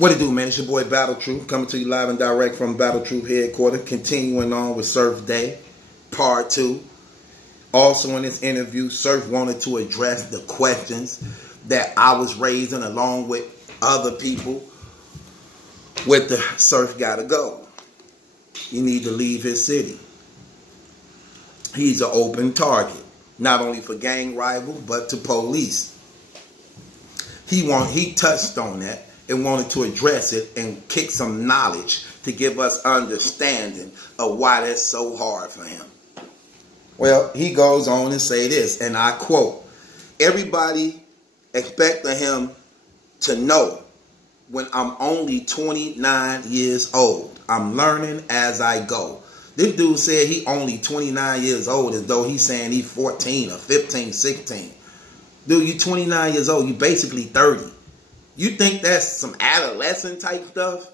What it do, man? It's your boy Battle Truth coming to you live and direct from Battle Truth headquarters. Continuing on with Surf Day, part 2. Also in this interview, Surf wanted to address the questions that I was raising along with other people with the Surf gotta go. You need to leave his city. He's an open target, not only for gang rivals, but to police. He touched on that and wanted to address it and kick some knowledge to give us understanding of why that's so hard for him. Well, he goes on and say this, and I quote, "Everybody expecting him to know when I'm only 29 years old. I'm learning as I go." This dude said he only 29 years old as though he's saying he's 14 or 15, 16. Dude, you 29 years old. You basically 30. You think that's some adolescent type stuff?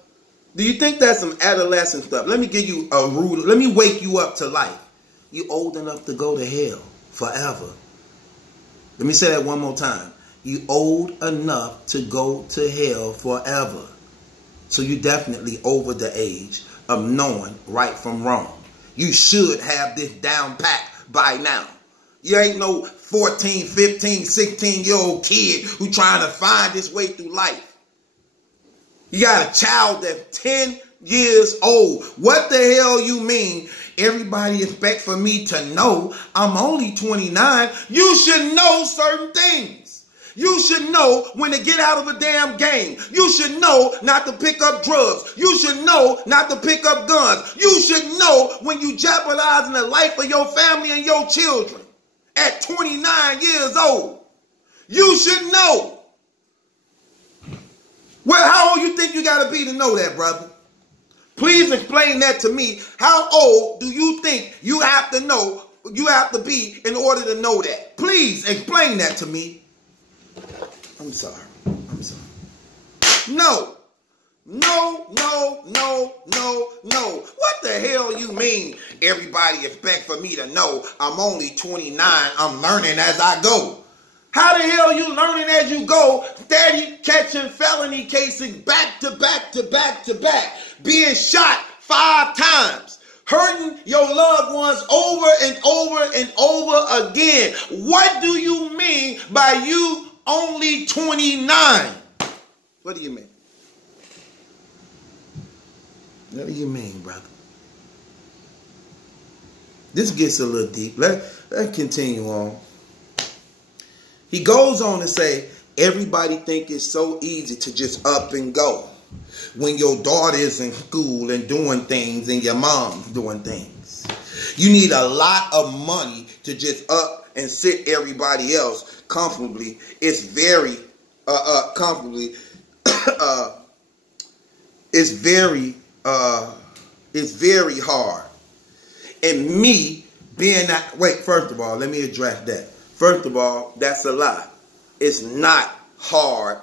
Do you think that's some adolescent stuff? Let me give you a rule. Let me wake you up to life. You old enough to go to hell forever. Let me say that one more time. You old enough to go to hell forever. So you definitely over the age of knowing right from wrong. You should have this down pat by now. You ain't no 14, 15, 16-year-old kid who trying to find his way through life. You got a child that's 10 years old. What the hell you mean? Everybody expect for me to know I'm only 29. You should know certain things. You should know when to get out of a damn game. You should know not to pick up drugs. You should know not to pick up guns. You should know when you jeopardizing the life of your family and your children. At 29 years old, you should know. Well, how old you think you got to be to know that, brother? Please explain that to me. How old do you think you have to know, you have to be in order to know that? Please explain that to me. I'm sorry. I'm sorry. No. No, no, no, no, no. What the hell you mean? Everybody expect for me to know I'm only 29. I'm learning as I go. How the hell you learning as you go? Steady catching felony cases back to back to back to back. Being shot 5 times. Hurting your loved ones over and over and over again. What do you mean by you only 29? What do you mean? What do you mean, brother? This gets a little deep. Let's continue on. He goes on to say, everybody think it's so easy to just up and go when your daughter is in school and doing things and your mom's doing things. You need a lot of money to just up and sit everybody else comfortably. It's very comfortably. It's very hard. And me being that, wait, first of all, let me address that. First of all, that's a lie. It's not hard.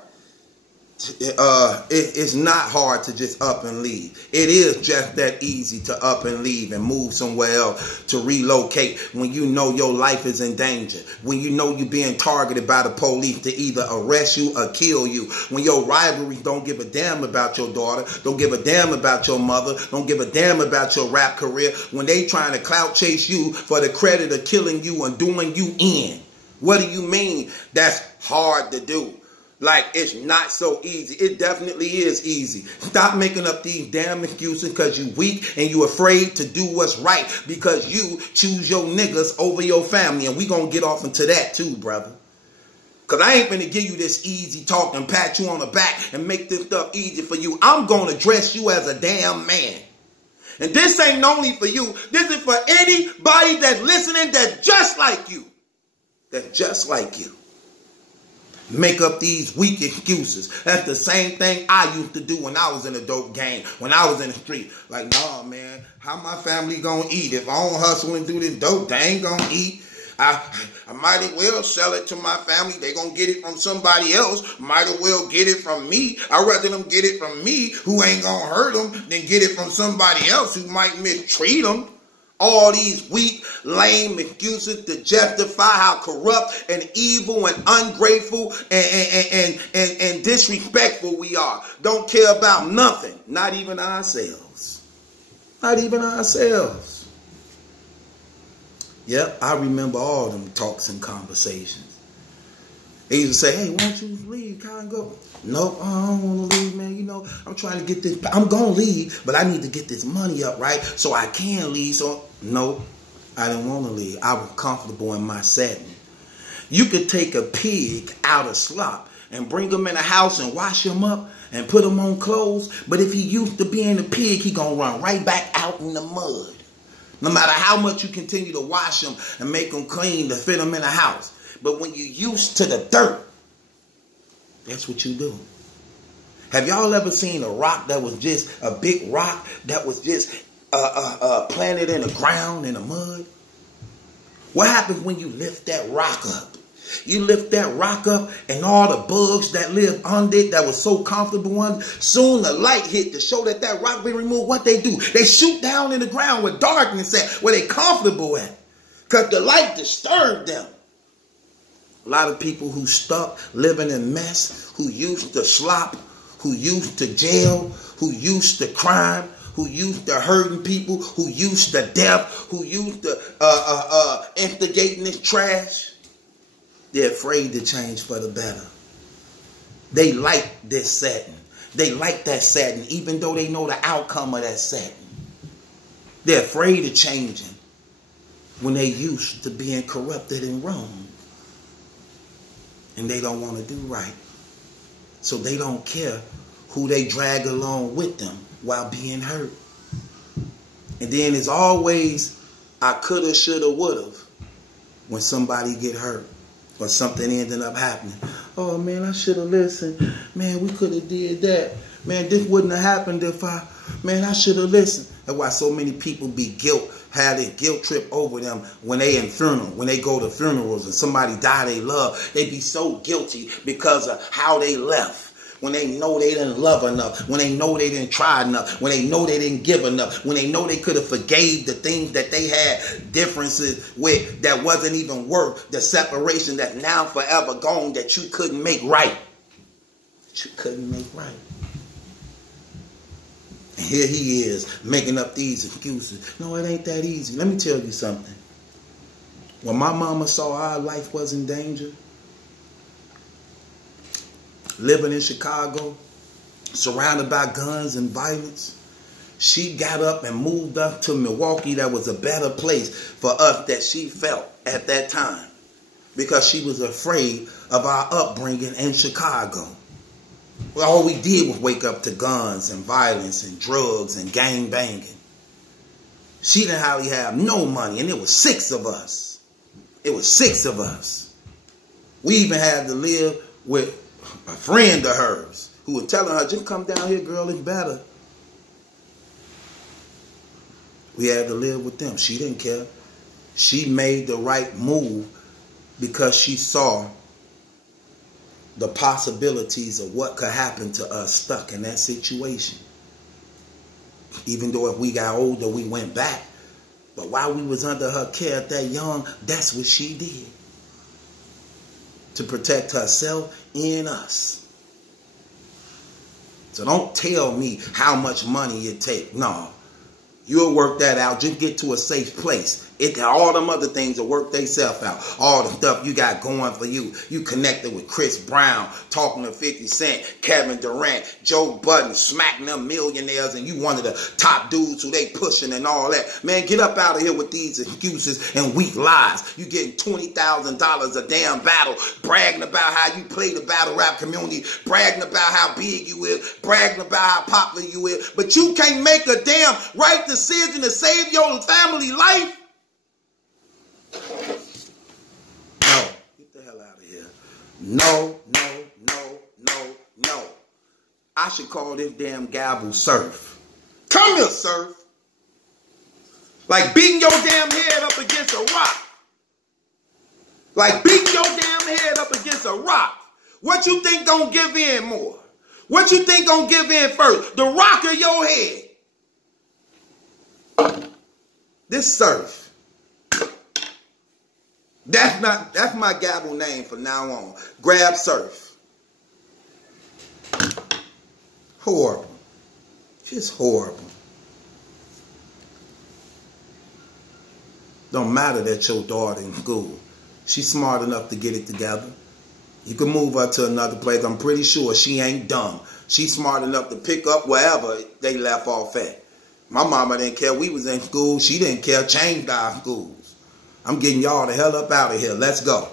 It's not hard to just up and leave. It is just that easy to up and leave and move somewhere else, to relocate when you know your life is in danger, when you know you're being targeted by the police to either arrest you or kill you, when your rivalries don't give a damn about your daughter, don't give a damn about your mother, don't give a damn about your rap career, when they trying to clout chase you for the credit of killing you and doing you in. What do you mean that's hard to do? Like, it's not so easy. It definitely is easy. Stop making up these damn excuses because you weak and you afraid to do what's right because you choose your niggas over your family. And we going to get off into that too, brother. Because I ain't finna give you this easy talk and pat you on the back and make this stuff easy for you. I'm going to dress you as a damn man. And this ain't only for you. This is for anybody that's listening that's just like you. That's just like you. Make up these weak excuses. That's the same thing I used to do when I was in a dope gang, when I was in the street. Like, nah, man, how my family gonna eat? If I don't hustle and do this dope, they ain't gonna eat. I might as well sell it to my family. They gonna get it from somebody else. Might as well get it from me. I'd rather them get it from me, who ain't gonna hurt them, than get it from somebody else who might mistreat them. All these weak, lame excuses to justify how corrupt and evil and ungrateful and disrespectful we are. Don't care about nothing, not even ourselves. Not even ourselves. Yep, I remember all them talks and conversations. They used to say, hey, why don't you leave? Can't go. Nope, I don't want to leave, man. You know, I'm trying to get this. I'm going to leave, but I need to get this money up, right? So I can leave. So, nope, I didn't want to leave. I was comfortable in my setting. You could take a pig out of slop and bring him in a house and wash him up and put him on clothes. But if he used to being a pig, he going to run right back out in the mud. No matter how much you continue to wash him and make him clean to fit him in a house. But when you're used to the dirt, that's what you do. Have y'all ever seen a rock that was just a big rock that was just planted in the ground in the mud? What happens when you lift that rock up? You lift that rock up and all the bugs that live under it that was so comfortable under, soon the light hit to show that that rock been removed. What they do? They shoot down in the ground where darkness at, where they comfortable at. Because the light disturbed them. A lot of people who stuck living in mess, who used to slop, who used to jail, who used to crime, who used to hurting people, who used to death, who used to instigating this trash. They're afraid to change for the better. They like this setting. They like that setting, even though they know the outcome of that setting. They're afraid of changing when they used to being corrupted and wrong. And they don't want to do right. So they don't care who they drag along with them while being hurt. And then it's always, I coulda, shoulda, woulda when somebody get hurt or something ended up happening. Oh, man, I should have listened. Man, we could have did that. Man, this wouldn't have happened if I should have listened. That's why so many people have a guilt trip over them when they in funeral, when they go to funerals and somebody die they love. They be so guilty because of how they left. When they know they didn't love enough, when they know they didn't try enough, when they know they didn't give enough, when they know they could have forgave the things that they had differences with that wasn't even worth the separation that's now forever gone that you couldn't make right. That you couldn't make right. And here he is making up these excuses. No, it ain't that easy. Let me tell you something. When my mama saw our life was in danger, living in Chicago, surrounded by guns and violence, she got up and moved up to Milwaukee. That was a better place for us that she felt at that time because she was afraid of our upbringing in Chicago. Well, all we did was wake up to guns and violence and drugs and gang banging. She didn't hardly have no money, and it was 6 of us. It was 6 of us. We even had to live with a friend of hers who was telling her, just come down here, girl, it's better. We had to live with them. She didn't care. She made the right move because she saw the possibilities of what could happen to us stuck in that situation. Even though if we got older, we went back. But while we was under her care at that young, that's what she did. To protect herself and us. So don't tell me how much money it takes. No. You'll work that out. Just get to a safe place. All them other things will work themselves out. All the stuff you got going for you. You connected with Chris Brown, talking to 50 Cent, Kevin Durant, Joe Budden, smacking them millionaires, and you one of the top dudes who they pushing and all that. Man, get up out of here with these excuses and weak lies. You getting $20,000 a damn battle, bragging about how you play the battle rap community, bragging about how big you is, bragging about how popular you is, but you can't make a damn right decision to save your family life. No. Get the hell out of here. No, no, no, no, no. I should call this damn gavel surf. Come here, surf. Like beating your damn head up against a rock. Like beating your damn head up against a rock. What you think gonna give in more? What you think gonna give in first? The rock or your head? This Surf. That's my gavel name from now on. Grab Surf. Horrible. Just horrible. Don't matter that your daughter in school. She's smart enough to get it together. You can move her to another place. I'm pretty sure she ain't dumb. She's smart enough to pick up wherever they left off at. My mama didn't care we was in school. She didn't care. Changed our schools. I'm getting y'all the hell up out of here. Let's go.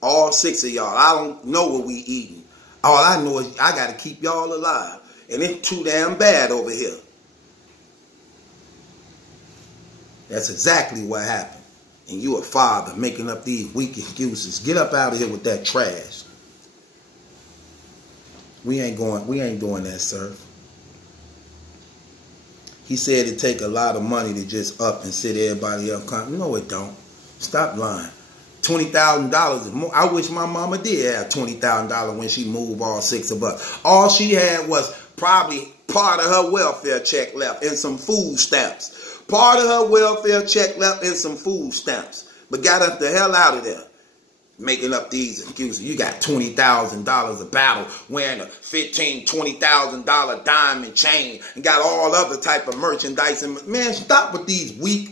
All 6 of y'all. I don't know what we eating. All I know is I got to keep y'all alive. And it's too damn bad over here. That's exactly what happened. And you a father making up these weak excuses. Get up out of here with that trash. We ain't doing that, sir. He said it take a lot of money to just up and sit everybody up. No, it don't. Stop lying. $20,000 is more. I wish my mama did have $20,000 when she moved all 6 of us. All she had was probably part of her welfare check left and some food stamps. Part of her welfare check left and some food stamps. But got us the hell out of there. Making up these excuses. You got $20,000 a battle, wearing a $15,000, $20,000 diamond chain, and got all other type of merchandise. And man, stop with these weak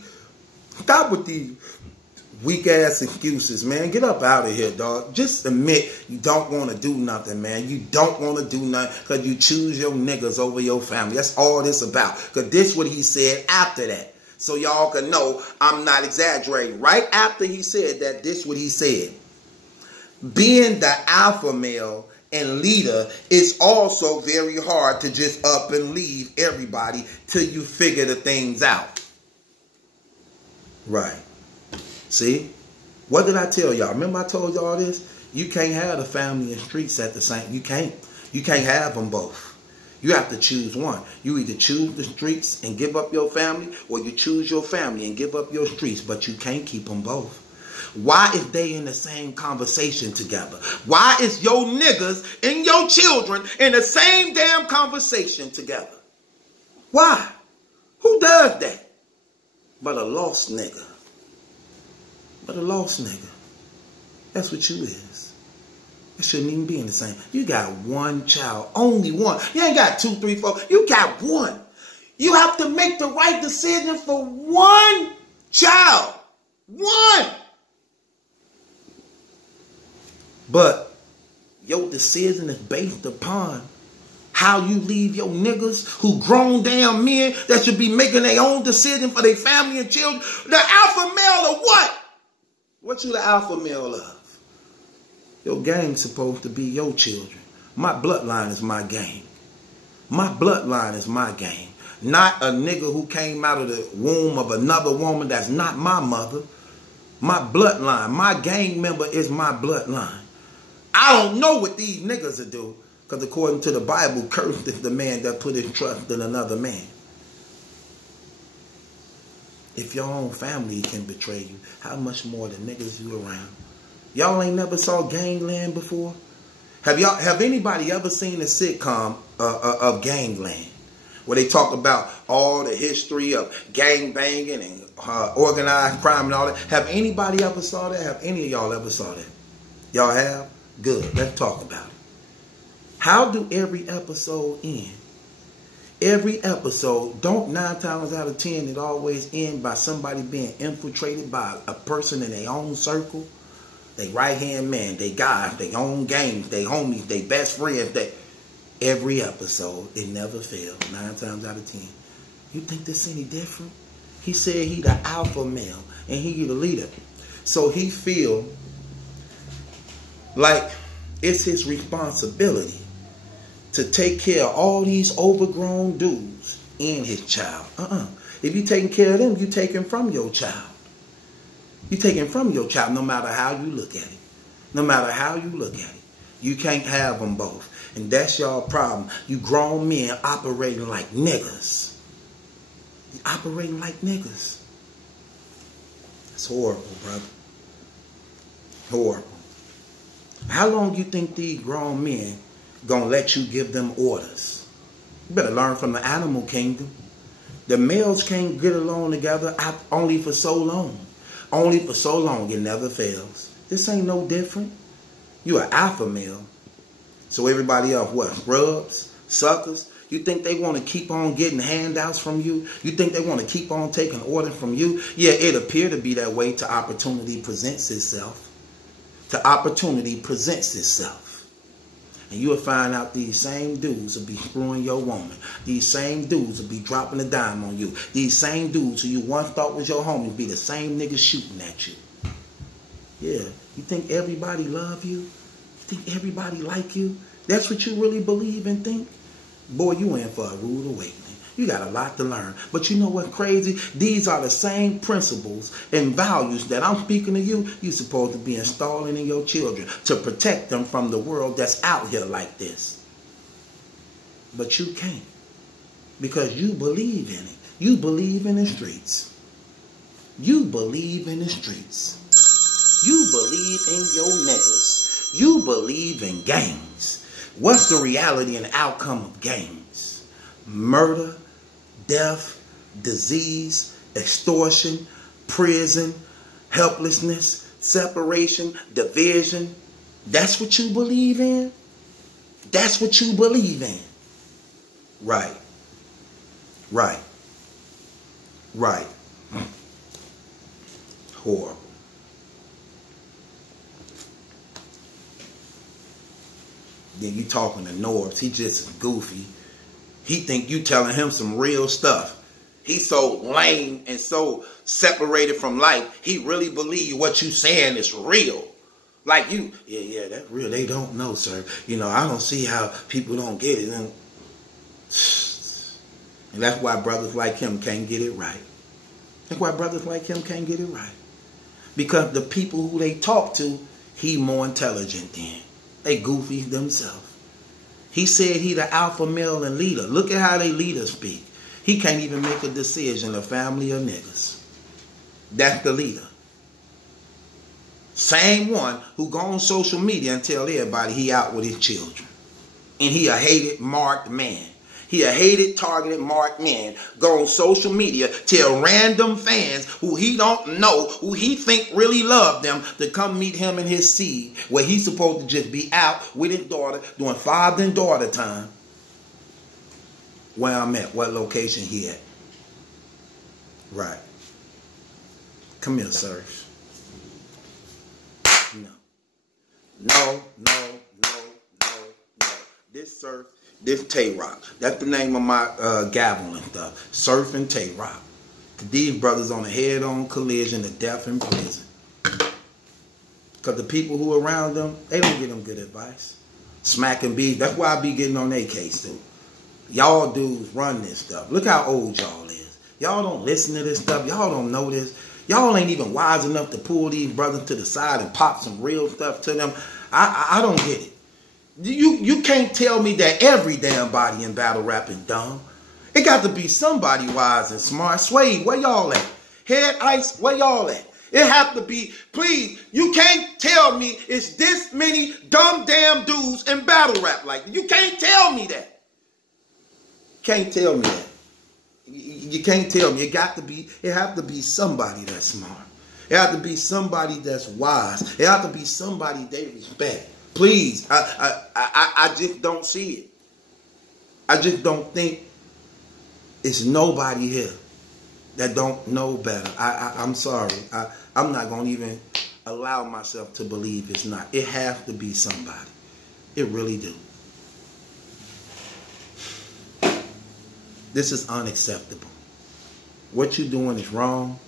ass excuses, man. Get up out of here, dog. Just admit you don't want to do nothing, man. You don't want to do nothing because you choose your niggas over your family. That's all this about. Because this what he said after that. So y'all can know I'm not exaggerating. Right after he said that, this what he said. Being the alpha male and leader is also very hard to just up and leave everybody till you figure the things out. Right. See? What did I tell y'all? Remember I told y'all this? You can't have the family and streets at the same. You can't. You can't have them both. You have to choose one. You either choose the streets and give up your family, or you choose your family and give up your streets, but you can't keep them both. Why is they in the same conversation together? Why is your niggas and your children in the same damn conversation together? Why? Who does that? But a lost nigga. But a lost nigga. That's what you is. It shouldn't even be in the same. You got one child. Only one. You ain't got 2, 3, 4. You got one. You have to make the right decision for one child. One. But your decision is based upon how you leave your niggas who grown damn men that should be making their own decision for their family and children. The alpha male of what? What you the alpha male of? Your gang's supposed to be your children. My bloodline is my gang. My bloodline is my gang. Not a nigga who came out of the womb of another woman that's not my mother. My bloodline, my gang member is my bloodline. I don't know what these niggas will do, because according to the Bible, cursed is the man that put his trust in another man. If your own family can betray you, how much more the niggas you around? Y'all ain't never saw Gangland before? Have anybody ever seen a sitcom of Gangland, where they talk about all the history of gang banging and organized crime and all that? Have anybody ever saw that? Have any of y'all ever saw that? Y'all have? Good. Let's talk about it. How do every episode end? Every episode, don't 9 times out of 10 it always end by somebody being infiltrated by a person in their own circle. They right-hand man, they guys, they own gangs, they homies, they best friends. Every episode, it never fails. 9 times out of 10. You think this any different? He said he the alpha male and he the leader. So he feel like it's his responsibility to take care of all these overgrown dudes and his child. If you taking care of them, you taking from your child. You taking from your child no matter how you look at it. No matter how you look at it. You can't have them both. And that's y'all problem. You grown men operating like niggas. You operating like niggas. It's horrible, brother. Horrible. How long you think these grown men gonna let you give them orders? You better learn from the animal kingdom. The males can't get along together only for so long. Only for so long. It never fails. This ain't no different. You an alpha male. So everybody else, what? Scrubs? Suckers? You think they want to keep on getting handouts from you? You think they want to keep on taking orders from you? Yeah, it appear to be that way till opportunity presents itself. Till opportunity presents itself. And you'll find out these same dudes will be screwing your woman. These same dudes will be dropping a dime on you. These same dudes who you once thought was your homie will be the same niggas shooting at you. Yeah, you think everybody love you? You think everybody like you? That's what you really believe and think? Boy, you in for a rude awakening. You got a lot to learn. But you know what's crazy? These are the same principles and values that I'm speaking to you. You're supposed to be installing in your children to protect them from the world that's out here like this. But you can't. Because you believe in it. You believe in the streets. You believe in the streets. You believe in your niggas. You believe in gangs. What's the reality and outcome of gangs? Murder, death, disease, extortion, prison, helplessness, separation, division. That's what you believe in? That's what you believe in. Right. Right. Right. Horrible. Then you talking to Norbs. He just goofy. He think you telling him some real stuff. He's so lame and so separated from life. He really believe what you saying is real. Like you, yeah, that's real. They don't know, sir. You know, I don't see how people don't get it. And that's why brothers like him can't get it right. That's why brothers like him can't get it right. Because the people who they talk to, he more intelligent than. They goofy themselves. He said he the alpha male and leader. Look at how they leaders speak. He can't even make a decision, a family of niggas. That's the leader. Same one who go on social media and tell everybody he out with his children. And he a hated, marked man. He a hated, targeted, marked man. Go on social media, tell random fans who he don't know, who he think really love them, to come meet him in his seed, where he's supposed to just be out with his daughter, doing father and daughter time. Where I'm at, what location he at. Right. Come here, sirs. No. This surf. This Tay-Rock. That's the name of my gavel and stuff. Surf and Tay-Rock. These brothers on a head-on collision to death in prison. Because the people who are around them, they don't give them good advice. Smack and beat. That's why I be getting on their case, too. Y'all dudes run this stuff. Look how old y'all is. Y'all don't listen to this stuff. Y'all don't know this. Y'all ain't even wise enough to pull these brothers to the side and pop some real stuff to them. I don't get it. You can't tell me that every damn body in battle rap is dumb. It got to be somebody wise and smart. Suede, where y'all at? Head Ice, where y'all at? It have to be, please, you can't tell me it's this many dumb damn dudes in battle rap like that. You can't tell me that. Can't tell me that. You can't tell me. It have to be somebody that's smart. It have to be somebody that's wise. It have to be somebody they respect. Please, I just don't see it. I just don't think it's nobody here that don't know better. I'm sorry. I'm not going to even allow myself to believe it's not. It has to be somebody. It really do. This is unacceptable. What you're doing is wrong.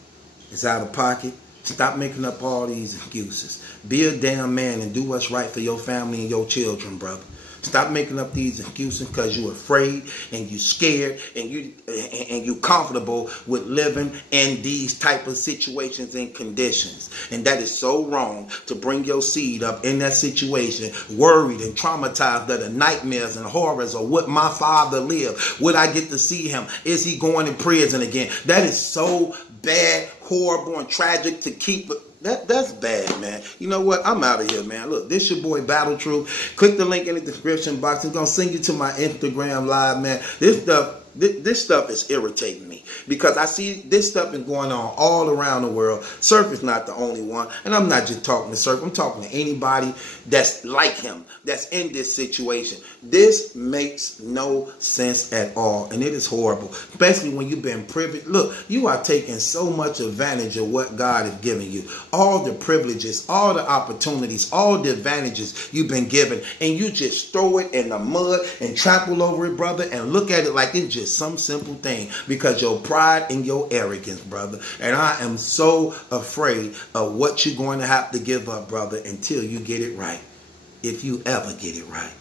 It's out of pocket. Stop making up all these excuses. Be a damn man and do what's right for your family and your children, brother. Stop making up these excuses because you're afraid and you're scared and you comfortable with living in these type of situations and conditions. And that is so wrong to bring your seed up in that situation, worried and traumatized that the nightmares and horrors of what my father lived. Would I get to see him? Is he going in prison again? That is so bad, horrible, and tragic to keep it. That's bad, man. You know what? I'm out of here, man. Look, this your boy Battle Truth. Click the link in the description box. I'm going to send you to my Instagram live, man. This stuff, This stuff is irritating me because I see this stuff been going on all around the world. Surf is not the only one. And I'm not just talking to Surf. I'm talking to anybody that's like him, that's in this situation. This makes no sense at all. And it is horrible, especially when you've been privileged. Look, you are taking so much advantage of what God has given you. All the privileges, all the opportunities, all the advantages you've been given. And you just throw it in the mud and trample over it, brother, and look at it like it's just some simple thing because your pride and your arrogance, brother. And I am so afraid of what you're going to have to give up, brother, until you get it right. If you ever get it right.